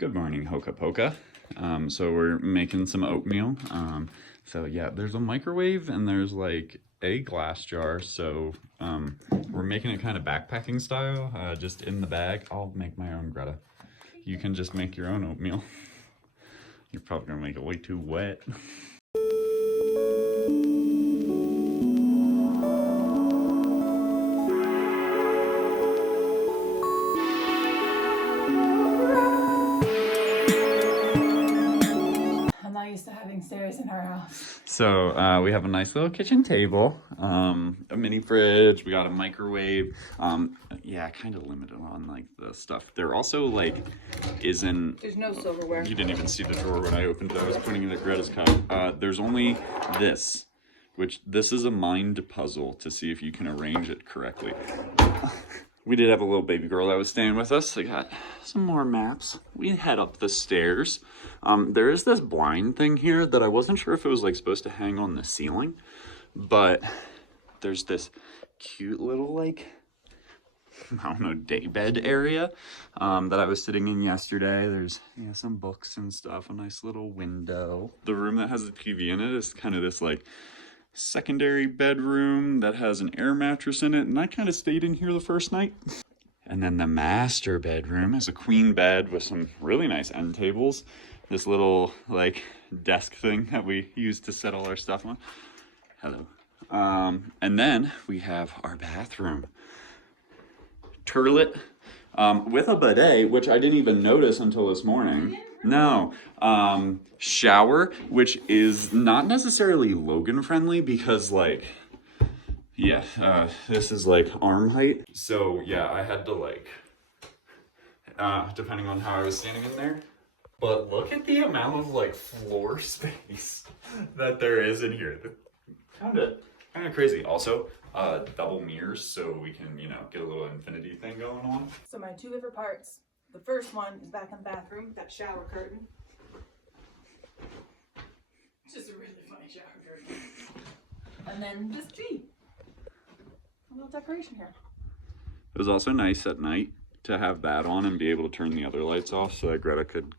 Good morning, Hoka Poka. So we're making some oatmeal. So yeah, there's a microwave and there's like a glass jar. So we're making it kind of backpacking style, just in the bag. I'll make my own, Greta. You can just make your own oatmeal. You're probably gonna make it way too wet. I'm not used to having stairs in our house. So we have a nice little kitchen table, a mini fridge, we got a microwave. Yeah, kind of limited on like the stuff. There also like isn't... There's no silverware. You didn't even see the drawer when I opened it. I was pointing it at Greta's cup. There's only this, which this is a mind puzzle to see if you can arrange it correctly. We did have a little baby girl that was staying with us. I got some more maps. We head up the stairs. There is this blind thing here that I wasn't sure if it was like supposed to hang on the ceiling, but there's this cute little like, I don't know, daybed area that I was sitting in yesterday. There's some books and stuff, a nice little window. The room that has the TV in it is kind of this like secondary bedroom that has an air mattress in it, and I kind of stayed in here the first night. And then the master bedroom is a queen bed with some really nice end tables, this little like desk thing that we use to set all our stuff on. Hello. And then we have our bathroom, turlet with a bidet, which I didn't even notice until this morning. No. Shower, which is not necessarily Logan friendly because like, yeah, this is like arm height. So yeah, I had to like, depending on how I was standing in there. But look at the amount of like floor space that there is in here. Kind of crazy. Also, double mirrors so we can, get a little infinity thing going on. So my two favorite parts. The first one is back in the bathroom, that shower curtain. It's just a really funny shower curtain. And then this tree. A little decoration here. It was also nice at night to have that on and be able to turn the other lights off so that Greta could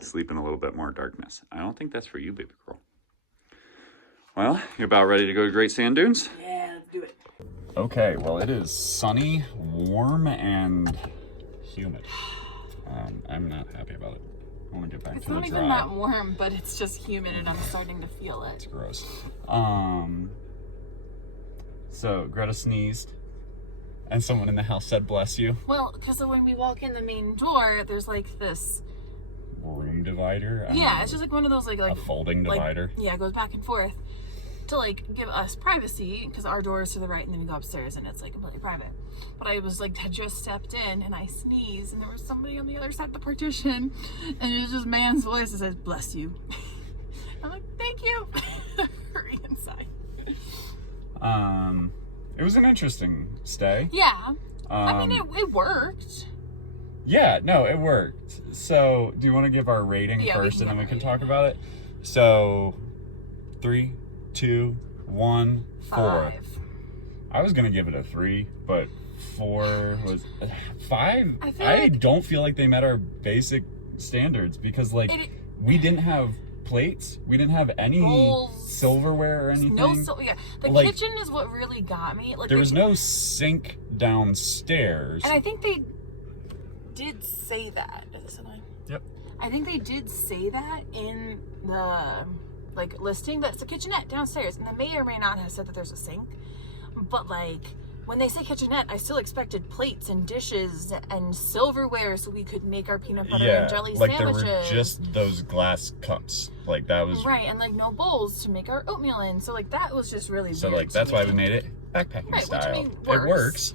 sleep in a little bit more darkness. I don't think that's for you, baby girl. Well, you're about ready to go to Great Sand Dunes? Yeah, let's do it. Okay, well it is sunny, warm, and humid. I'm not happy about it. I want to get back It's to the not dry. even that warm, but it's just humid and I'm starting to feel It's it. gross. So Greta sneezed, and someone in the house said, "Bless you." Well, because when we walk in the main door, there's like this. Room divider. Yeah, it's just like one of those like a folding divider. Yeah, it goes back and forth to like give us privacy because our door is to the right and then we go upstairs and it's like completely private. But I was like, had just stepped in and I sneezed and there was somebody on the other side of the partition and it was just man's voice that says, "Bless you." I'm like, "Thank you." Hurry inside. It was an interesting stay. Yeah. I mean, it worked. Yeah, no, it worked. So, do you want to give our rating first and then we can talk about it? So, 3, 2, 1, 4. 5. I was going to give it a 3, but 4 was 5. I I don't feel like they met our basic standards because like we didn't have plates. We didn't have any bowls, silverware or anything. The like, kitchen is what really got me. Like there was no sink downstairs. And I think they did say that. Is this annoying? Yep. I think they did say that in the like listing that it's a kitchenette downstairs, and they may or may not have said that there's a sink. But like when they say kitchenette, I still expected plates and dishes and silverware so we could make our peanut butter and jelly sandwiches. There were just those glass cups. Like that was right, and like no bowls to make our oatmeal in. So like that was just really so weird. Like that's why we made it backpacking style. Which, I mean, it works.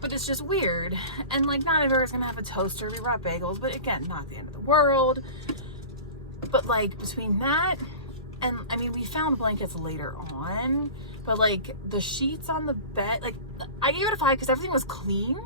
But it's just weird. And like not everyone's gonna have a toaster. We brought bagels, but again, not the end of the world. But like between that and I mean we found blankets later on, but like the sheets on the bed, like I gave it a 5 because everything was clean.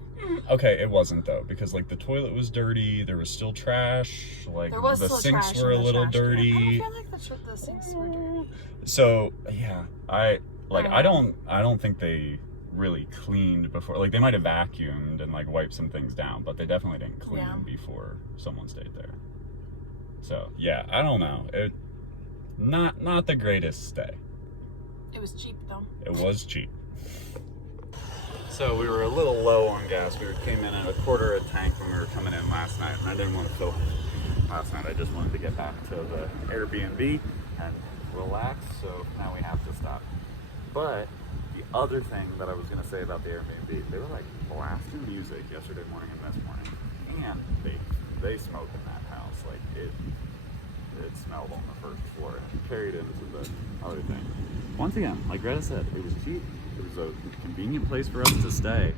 Okay, it wasn't though, because like the toilet was dirty, there was still trash, like the sinks were a little dirty. I feel like the sinks were dirty. So yeah, I don't think they really cleaned before. Like, they might have vacuumed and like wiped some things down, but they definitely didn't clean Yeah. before someone stayed there. So yeah, I don't know. It not the greatest stay. It was cheap though. It was cheap. So we were a little low on gas. We came in at a quarter a tank when we were coming in last night, and I didn't want to fill last night. I just wanted to get back to the Airbnb and relax, so now we have to stop. But the other thing that I was going to say about the Airbnb, they were like blasting music yesterday morning and this morning, and they smoke in that house. Like it smelled on the first floor and it carried into the other thing. Once again, like Greta said, it was cheap. It was a convenient place for us to stay,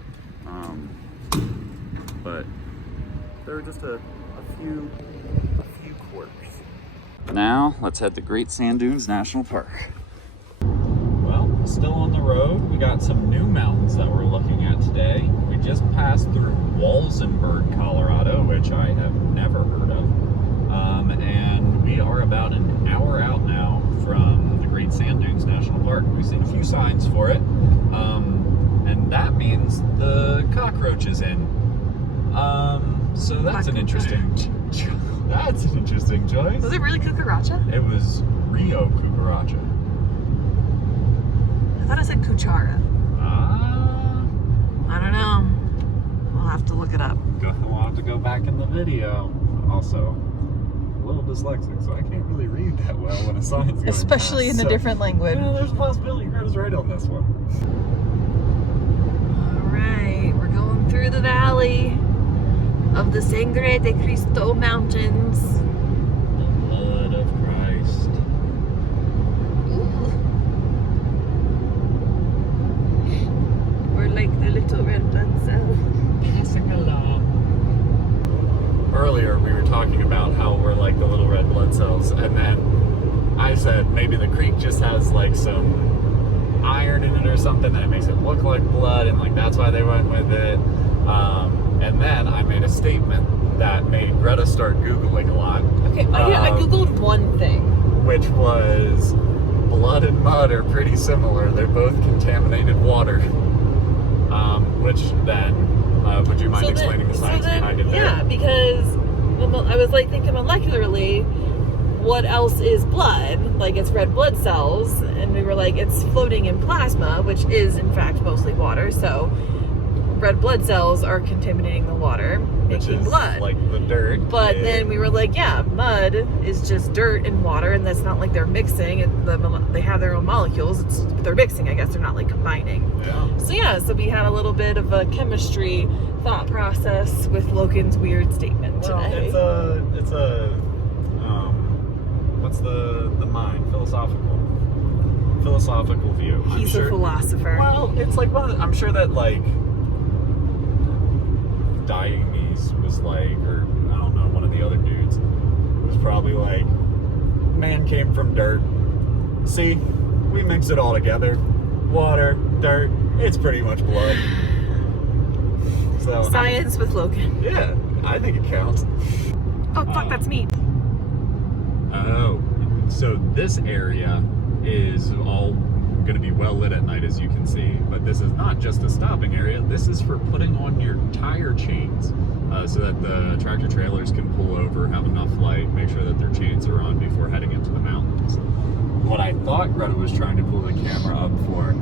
but there were just a few quirks. Now let's head to Great Sand Dunes National Park. Well, still on the road. We got some new mountains that we're looking at today. We just passed through Walsenburg, Colorado, which I have never heard of, and we are about an hour out now from the Great Sand Dunes National Park. We've seen a few signs for it, and that means the cockroach is in. So that's an interesting choice. Was it really cucaracha? It was Rio cucaracha. I thought I said cuchara. I don't know. We'll have to look it up. We'll have to go back in the video. Also, a little dyslexic, so I can't really read that well when a sign's going Especially past, in a different language. Well, there's a possibility Greta's right on this one. Alright, we're going through the valley of the Sangre de Cristo Mountains. The blood of Christ. We're like the little red blood cell. Passing along. Earlier we were talking about how we're like the little red blood cells, and then I said maybe the creek just has like some iron in it or something that makes it look like blood, and like that's why they went with it. And then I made a statement that made Greta start Googling a lot. Okay, I googled one thing. Which was blood and mud are pretty similar. They're both contaminated water. Which then, would you mind explaining the science behind it there? Yeah, because I was like thinking molecularly, what else is blood? Like it's red blood cells, and we were like, it's floating in plasma, which is in fact mostly water, so red blood cells are contaminating the water, making blood. Like the dirt. But then we were like, yeah, mud is just dirt and water, and that's not like they're mixing. They have their own molecules. They're mixing, I guess. They're not like combining. Yeah. So we had a little bit of a chemistry thought process with Logan's weird statement today. It's a what's the mind? Philosophical view. He's a philosopher. Well, it's like I'm sure that like Diogenes was like, or I don't know, one of the other dudes was probably like, man came from dirt. See, we mix it all together. Water, dirt, it's pretty much blood. So Science with Logan. Yeah, I think it counts. Oh, fuck, that's me. Oh, so this area is all going to be well lit at night, as you can see, but this is not just a stopping area. This is for putting on your tire chains so that the tractor trailers can pull over, have enough light, make sure that their chains are on before heading into the mountains. What I thought Greta was trying to pull the camera up for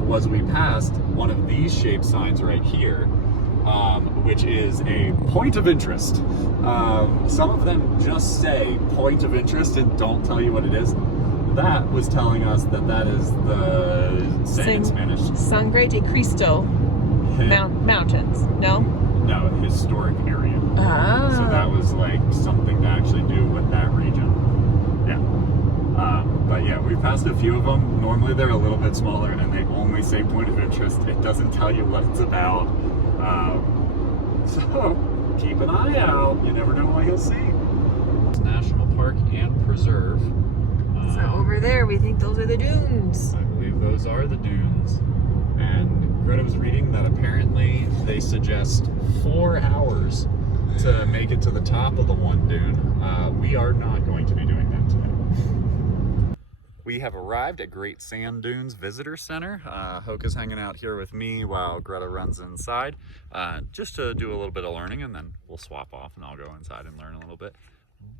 was we passed one of these shaped signs right here, which is a point of interest. Some of them just say point of interest and don't tell you what it is. That was telling us that is the saying in Spanish. Sangre de Cristo Mountains. No? No, historic area. Ah. So that was like something to actually do with that region. Yeah. But yeah, we passed a few of them. Normally they're a little bit smaller and they only say point of interest. It doesn't tell you what it's about. So keep an eye out. You never know what you'll see. It's National Park and Preserve. So over there, we think those are the dunes. I believe those are the dunes. And Greta was reading that apparently they suggest 4 hours to make it to the top of the one dune. We are not going to be doing that today. We have arrived at Great Sand Dunes Visitor Center. Hoka's hanging out here with me while Greta runs inside, just to do a little bit of learning, and then we'll swap off and I'll go inside and learn a little bit.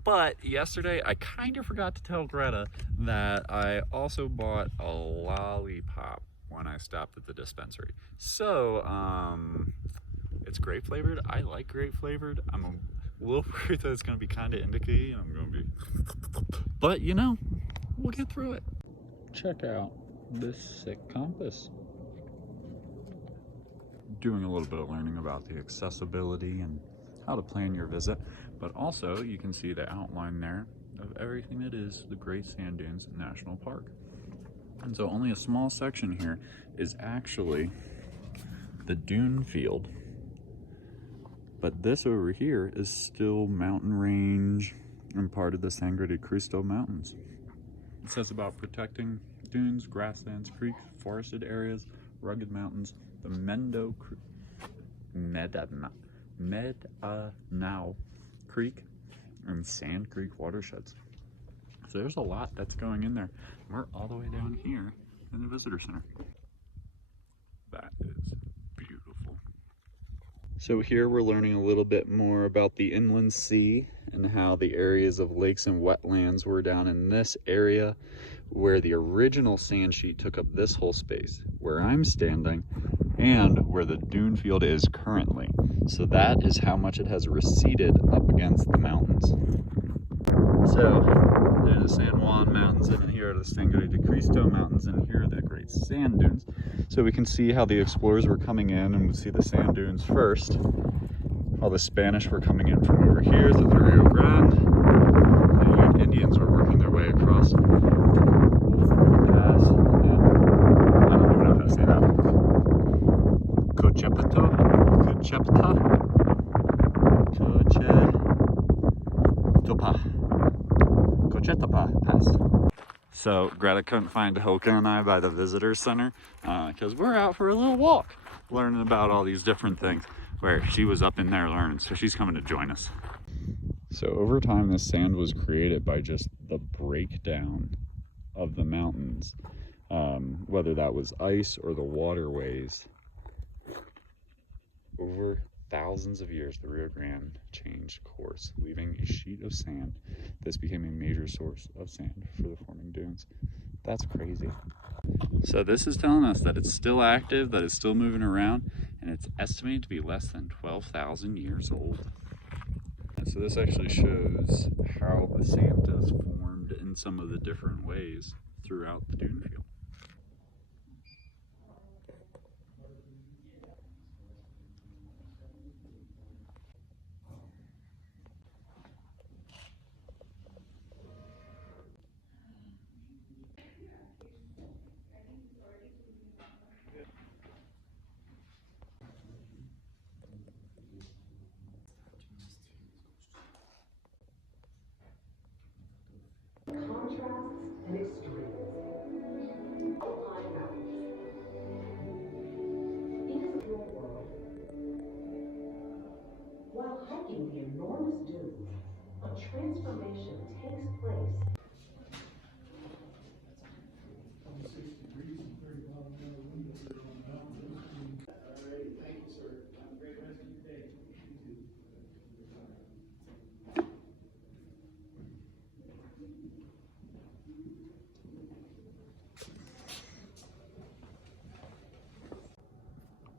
But yesterday I kind of forgot to tell Greta that I also bought a lollipop when I stopped at the dispensary. So it's grape flavored. I like grape flavored. I'm a little worried that it's gonna be kind of indica and I'm gonna be, but you know, we'll get through it. Check out this sick compass. Doing a little bit of learning about the accessibility and how to plan your visit, but also you can see the outline there of everything that is the Great Sand Dunes National Park. And so only a small section here is actually the dune field. But this over here is still mountain range and part of the Sangre de Cristo Mountains. It says about protecting dunes, grasslands, creeks, forested areas, rugged mountains, the Medanau Creek, and Sand Creek watersheds. So there's a lot that's going in there. We're all the way down here in the visitor center. That is beautiful. So here we're learning a little bit more about the inland sea and how the areas of lakes and wetlands were down in this area where the original sand sheet took up this whole space, where I'm standing, and where the dune field is currently. So that is how much it has receded up against the mountains. So there's the San Juan Mountains, and here are the Sangre de Cristo Mountains, and here are the Great Sand Dunes. So we can see how the explorers were coming in, and we see the sand dunes first. All the Spanish were coming in from over here through the Rio Grande. The Indians were working their way across the pass, and I don't even know how to say that one. Cochetapa Pass. So Greta couldn't find Hoka and I by the visitor center because we're out for a little walk, learning about all these different things, where she was up in there learning, so she's coming to join us. So over time, this sand was created by just the breakdown of the mountains, whether that was ice or the waterways. Over thousands of years, the Rio Grande changed course, leaving a sheet of sand. This became a major source of sand for the forming dunes. That's crazy. So this is telling us that it's still active, that it's still moving around, and it's estimated to be less than 12,000 years old. And so this actually shows how the sand is formed in some of the different ways throughout the dune field. Contrasts and extremes. Alpine mountains. It is a real world. While hiking the enormous dunes, a transformation takes place.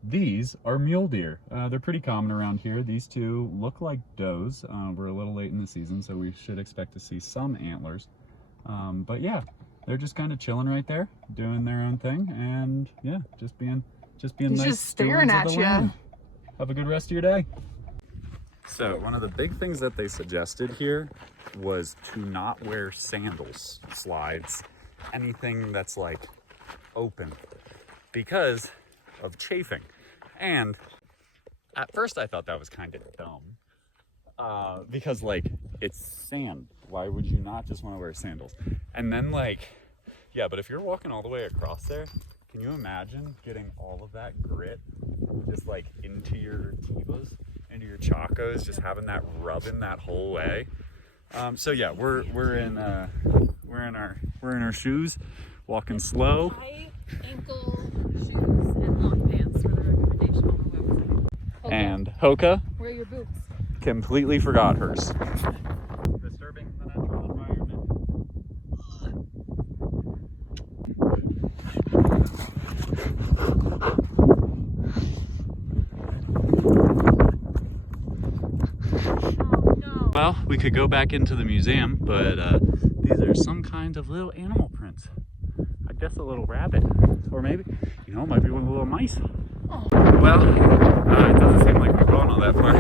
These are mule deer. They're pretty common around here. These two look like does. We're a little late in the season, so we should expect to see some antlers. But yeah, they're just kind of chilling right there, doing their own thing, and yeah, just being He's nice just staring stewards of at the you. land. Have a good rest of your day. So one of the big things that they suggested here was to not wear sandals, slides, anything that's like open, because of chafing. And at first I thought that was kind of dumb, because like it's sand. Why would you not just want to wear sandals? And then like, yeah, but if you're walking all the way across there, can you imagine getting all of that grit just like into your Tevas, into your Chacos, just having that rubbing that whole way? So yeah, we're we're in our shoes, walking slow. High ankle shoes and long pants for the recommendation on the website. Okay. And Hoka Wear your boots. completely forgot hers. Disturbing the natural environment. Oh no. Well, we could go back into the museum, but these are some kind of little animal prints. I guess a little rabbit, or maybe, you know, it might be one of the little mice. Oh. Well, it doesn't seem like we've gone all that far,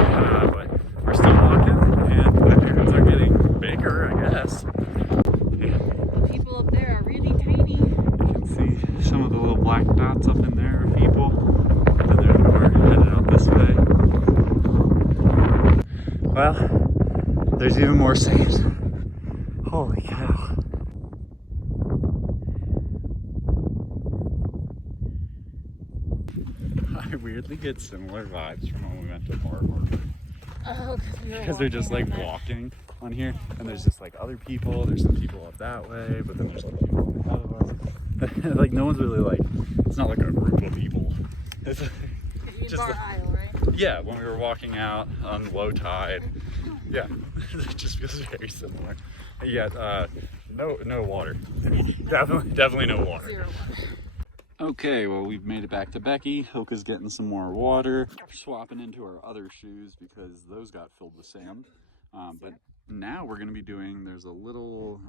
but we're still walking, and the dunes are getting bigger, I guess. The people up there are really tiny. You can see some of the little black dots up in there are people. And then we're headed out this way. Well, there's even more sand. Holy cow. I weirdly get similar vibes from when we went to Bar Harbor. Oh, Because they're just like walking on here, and there's just like other people. There's some people up that way, but then there's like people ahead of us. Like no one's really like, it's not like a group of people. It's just Bar like, aisle, right? yeah, when we were walking out on low tide. Yeah, it just feels very similar. Yet, no water. definitely no water. Zero water. Okay, well, we've made it back to Becky. Hoka's getting some more water. We're swapping into our other shoes because those got filled with sand. But now we're going to be doing, there's a little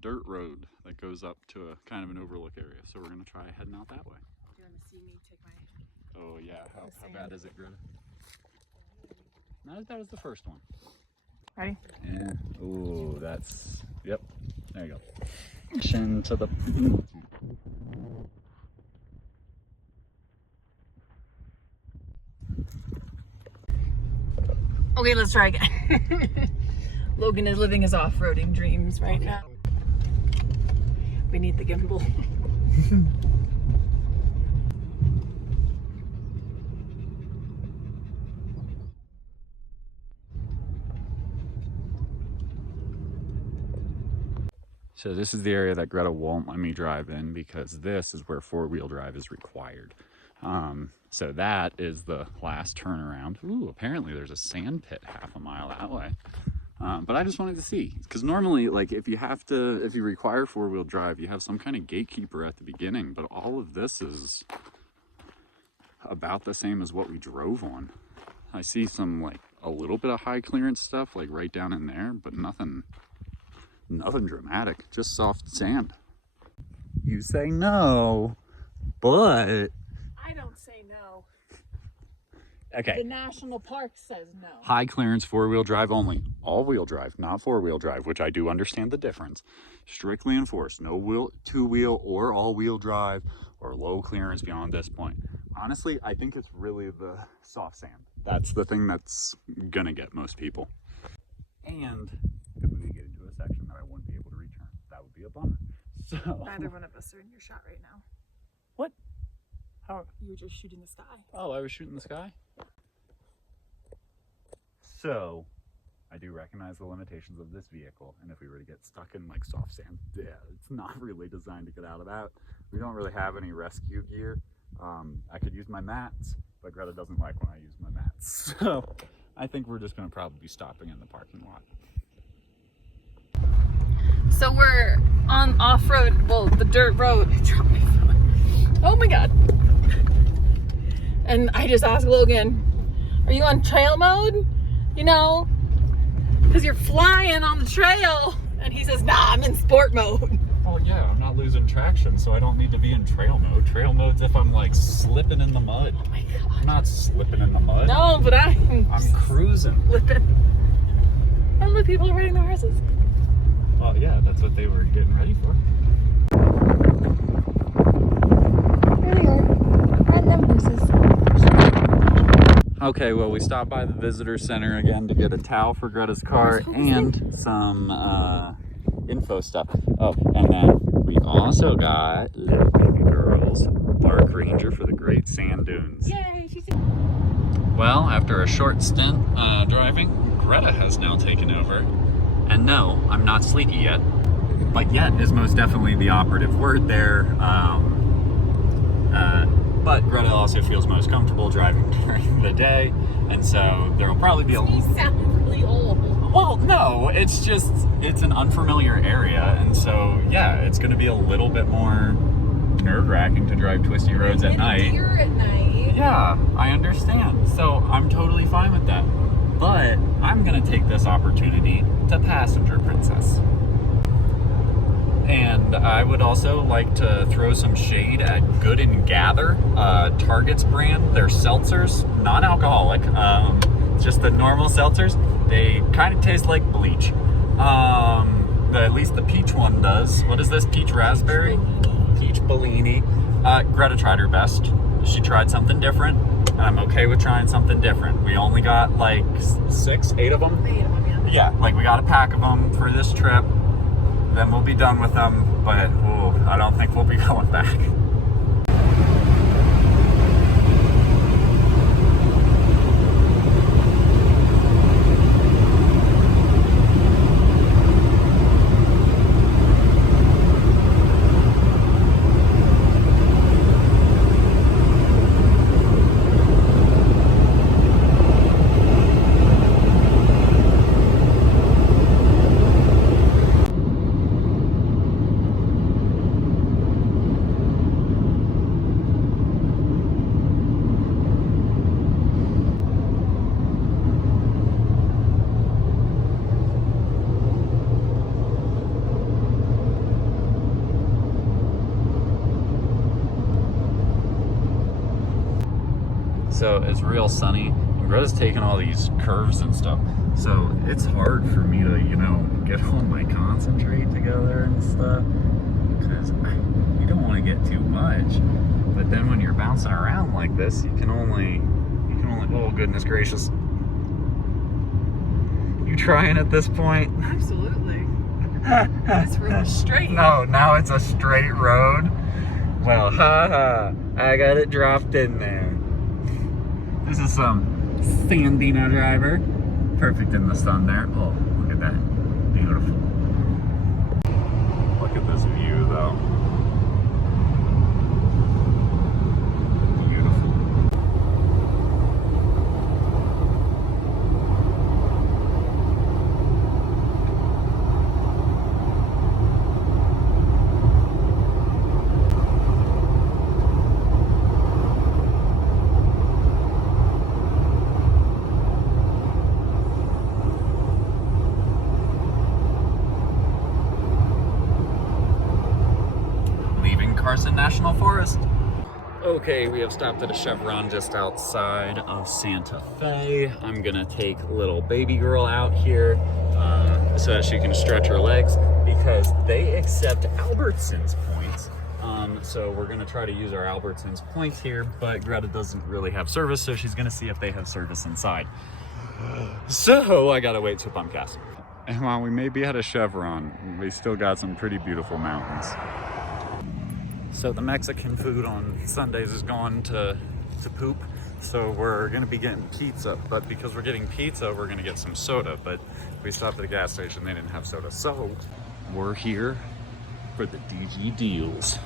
dirt road that goes up to a kind of an overlook area. So we're going to try heading out that way. Do you want to see me take my... Oh, yeah. How bad is it, Greta? Not as bad as the first one. Ready? Yeah. Ooh, that's, yep. There you go. Chin to the... Okay, let's try again. Logan is living his off-roading dreams right now. We need the gimbal. So this is the area that Greta won't let me drive in because this is where four-wheel drive is required. So that is the last turnaround. Ooh, apparently there's a sand pit half a mile that way. But I just wanted to see, because normally, like, if you require four-wheel drive, you have some kind of gatekeeper at the beginning, but all of this is about the same as what we drove on. I see some, like, a little bit of high clearance stuff, like right down in there, but nothing dramatic, just soft sand. You say no, but... I don't say no. Okay. The national park says no. High clearance four-wheel drive only. All-wheel drive, not four-wheel drive, which I do understand the difference. Strictly enforced. No two-wheel or all-wheel drive or low clearance beyond this point. Honestly, I think it's really the soft sand. That's the thing that's gonna get most people. And if we get into a section that I wouldn't be able to return, that would be a bummer. So Neither one of us are in your shot right now. what? How? You were just shooting the sky. Oh, I was shooting the sky? So, I do recognize the limitations of this vehicle, and if we were to get stuck in like soft sand, yeah, it's not really designed to get out of that. We don't really have any rescue gear. I could use my mats, but Greta doesn't like when I use my mats. So, I think we're just going to probably be stopping in the parking lot. So we're on off-road, well, the dirt road. I dropped my phone. Oh my god. And I just asked Logan, are you on trail mode? You know, because you're flying on the trail. And he says, nah, I'm in sport mode. Oh yeah, I'm not losing traction, so I don't need to be in trail mode. Trail mode's if I'm like slipping in the mud. Oh my god. I'm not slipping in the mud. No, but I'm cruising. slipping. And look, people are riding their horses. Well, yeah, that's what they were getting ready for. There we are. Riding them horses. Okay, well, we stopped by the visitor center again to get a towel for Greta's car and some info stuff. Oh, and then we also got little baby girl's park ranger for the Great Sand Dunes. Yay, she's Well, after a short stint driving, Greta has now taken over. And no, I'm not sleepy yet. Like yet is most definitely the operative word there. But Greta also feels most comfortable driving during the day, and so there will probably be a... You sound really old. Well, no, it's an unfamiliar area, and so yeah, it's going to be a little bit more nerve-wracking to drive twisty roads at night. Deer at night. Yeah, I understand. So I'm totally fine with that. But I'm going to take this opportunity to passenger princess. And I would also like to throw some shade at Good and Gather, Target's brand. They're seltzers, non-alcoholic, just the normal seltzers. They kind of taste like bleach. At least the peach one does. What is this? Peach raspberry? Peach Bellini. Greta tried her best. She tried something different, and I'm okay with trying something different. We only got like 6, 8 of them. 8 of them, Yeah, like we got a pack of them for this trip. Then we'll be done with them, but I don't think we'll be going back. So it's real sunny, and Greta's taking all these curves and stuff. So it's hard for me to, get all my concentrate together and stuff, because you don't want to get too much. But then when you're bouncing around like this, you can only, oh goodness gracious. You trying at this point? Absolutely. It's really straight. No, now it's a straight road. Well, haha, I got it dropped in there. This is some Sandina driver. Perfect in the sun there. Oh, look at that. Beautiful. Look at this view though. Beautiful. Carson National Forest. Okay, we have stopped at a Chevron just outside of Santa Fe. I'm gonna take little baby girl out here so that she can stretch her legs, because they accept Albertsons points. So we're gonna try to use our Albertsons points here, but Greta doesn't really have service, so she's gonna see if they have service inside. So I gotta wait till Pumpcast. And while we may be at a Chevron, we still got some pretty beautiful mountains. So the Mexican food on Sundays is gone to poop. So we're gonna be getting pizza, but because we're getting pizza, we're gonna get some soda. But we stopped at a gas station, they didn't have soda. So we're here for the DG deals.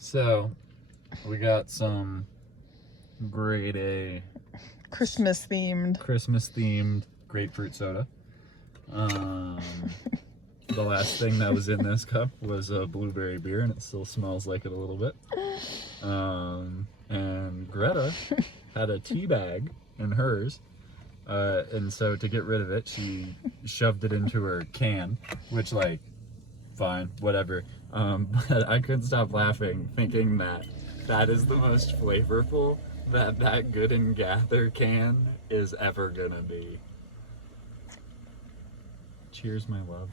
So we got some grade A Christmas themed grapefruit soda. The last thing that was in this cup was a blueberry beer, and it still smells like it a little bit. And Greta had a tea bag in hers, and so to get rid of it, she shoved it into her can, which, like, fine, whatever. But I couldn't stop laughing, thinking that is the most flavorful that Good and Gather can is ever gonna be. Cheers, my love.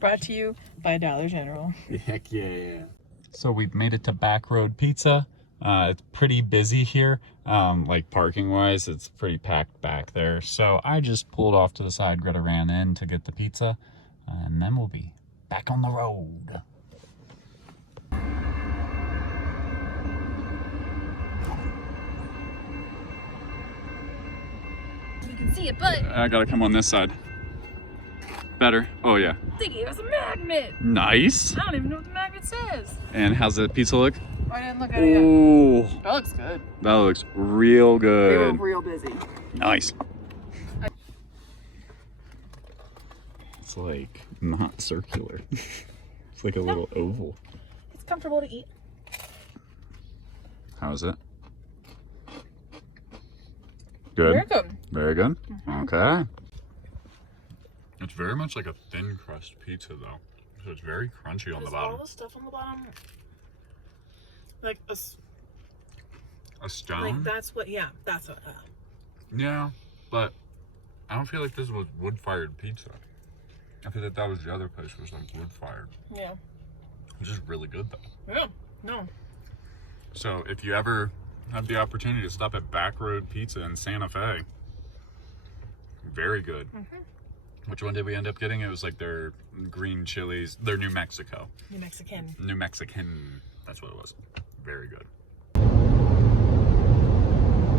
Brought to you by Dollar General. Heck yeah. So we've made it to Back Road Pizza. It's pretty busy here. Like parking wise, it's pretty packed back there. So I just pulled off to the side. Greta ran in to get the pizza, and then we'll be back on the road. we can see it, but I gotta come on this side. Better. Oh yeah. they gave us a magnet. Nice. I don't even know what the magnet says. And how's the pizza look? I didn't look at it yet. Ooh, That looks good. that looks real They were good. real busy. Nice. It's like not circular. It's like a little oval. It's comfortable to eat. How is it? Good. Very good. Very good. Okay. It's very much like a thin crust pizza though. So it's very crunchy on the bottom. All the stuff on the bottom, like A stone? like that's what. Yeah, that's what. Yeah, but I don't feel like this was wood-fired pizza. I feel that that was the other place was like wood-fired. Yeah. Which is really good though. Yeah. No. So if you ever have the opportunity to stop at Back Road Pizza in Santa Fe, very good. Which one did we end up getting? It was like their green chilies, their New Mexico. New Mexican. New Mexican, that's what it was. Very good.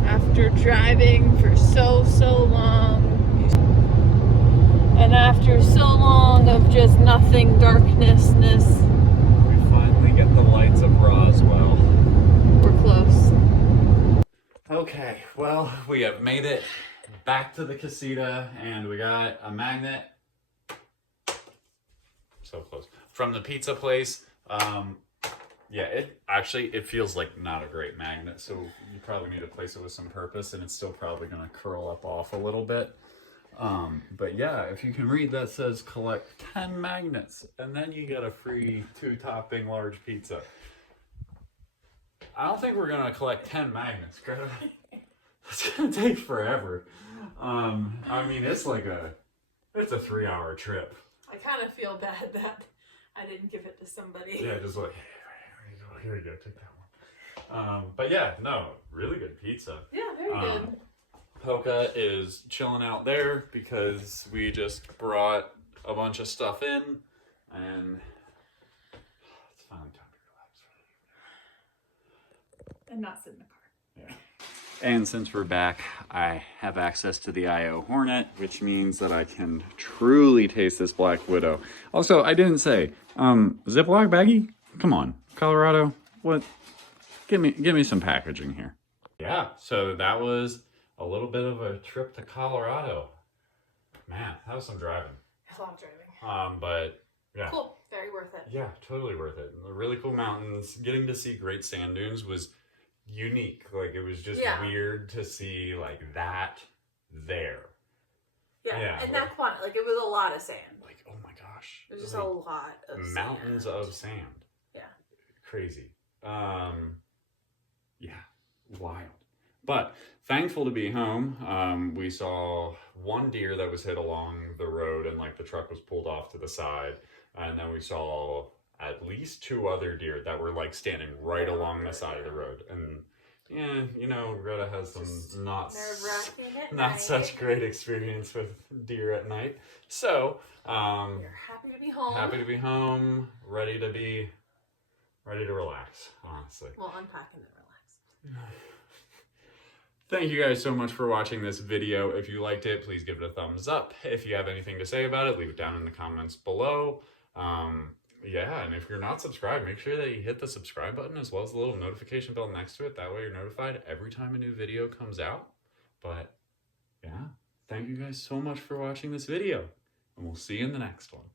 After driving for so long, and after so long of just nothing, darknessness, We finally get the lights of Roswell. we're close. Okay, well, we have made it back to the casita, and we got a magnet. So close. From the pizza place. Yeah, it feels like not a great magnet, so you probably need to place it with some purpose, and it's still probably going to curl up off a little bit. But yeah, if you can read, that says collect 10 magnets, and then you get a free 2-topping large pizza. I don't think we're going to collect 10 magnets, Greta. It's going to take forever. I mean, it's a 3-hour trip. I kind of feel bad that I didn't give it to somebody. Yeah, just like, here you go, take that one. But yeah, no, really good pizza. Yeah, very good. Hoka is chilling out there because we just brought a bunch of stuff in, and it's finally time to relax. And not sit in the car. Yeah. And since we're back, I have access to the IO Hornet, which means that I can truly taste this Black Widow. Also, I didn't say, Ziploc baggie? Come on, Colorado, what? Give me some packaging here. Yeah, so that was a little bit of a trip to Colorado. Man, that was some driving. A lot of driving. But yeah. Cool. Very worth it. Yeah, totally worth it. Really cool mountains. Getting to see great sand dunes was unique. Like, it was just weird to see like that there. Yeah, and that quantity, like, it was a lot of sand. Like, oh my gosh. It was just a lot of mountains sand. of sand. Yeah. Crazy. Yeah, wild. But thankful to be home. We saw one deer that was hit along the road, and like the truck was pulled off to the side. And then we saw at least 2 other deer that were like standing right along the side of the road. And yeah, you know, Greta has some not such great experience with deer at night. So, you're happy to be home. Happy to be home, ready to relax, honestly. Well, unpack and then relax. Thank you guys so much for watching this video. If you liked it, please give it a thumbs up. If you have anything to say about it, leave it down in the comments below. Yeah, and if you're not subscribed, make sure that you hit the subscribe button as well as the little notification bell next to it. That way you're notified every time a new video comes out. But yeah, thank you guys so much for watching this video, and we'll see you in the next one.